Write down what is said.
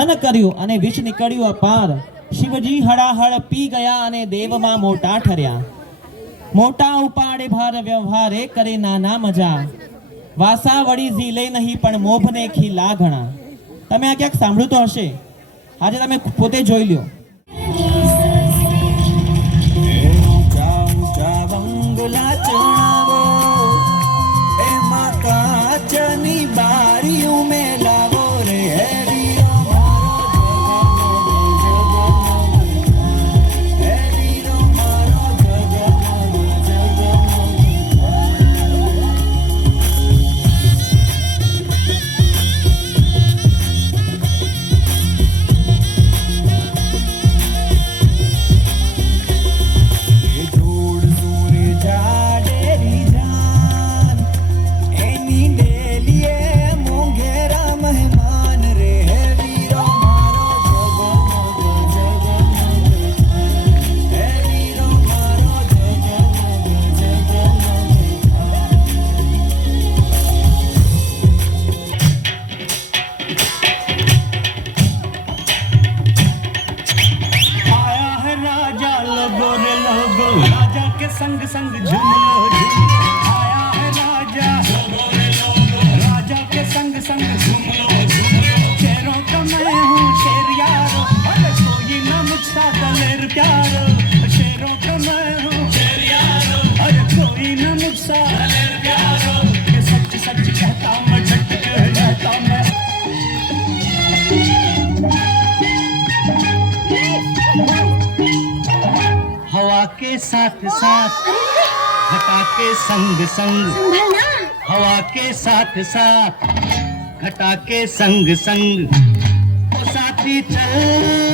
મંથન કર્યું અને વિષ નીકળ્યું અપાર. શિવજી હળાહળ પી ગયા અને દેવમાં મોટા ઠર્યા. મોટા ઉપાડે ભાર વ્યવહારે કરે નાના મજા. વાસા વળી ઝીલે નહીં પણ મોભને ખીલા ઘણા. તમે આ ક્યાંક સાંભળ્યું તો હશે, આજે તમે પોતે જોઈ લ્યો. संग संग झूम लो झूम आया है राजा राजा के संग संग झूम लो शेरों का मैं हूँ शेर यारो अरे कोई ना मुझसा दलेर प्यारो शेरों का मैं हूँ शेर यारो अरे कोई ना मुझसा दलेर प्यारो ये सच सच कहता मैं झट कह जाता मैं हवा के साथ साथ घटा के संग संग हवा के साथ साथ घटा के संग संग ओ साथी चल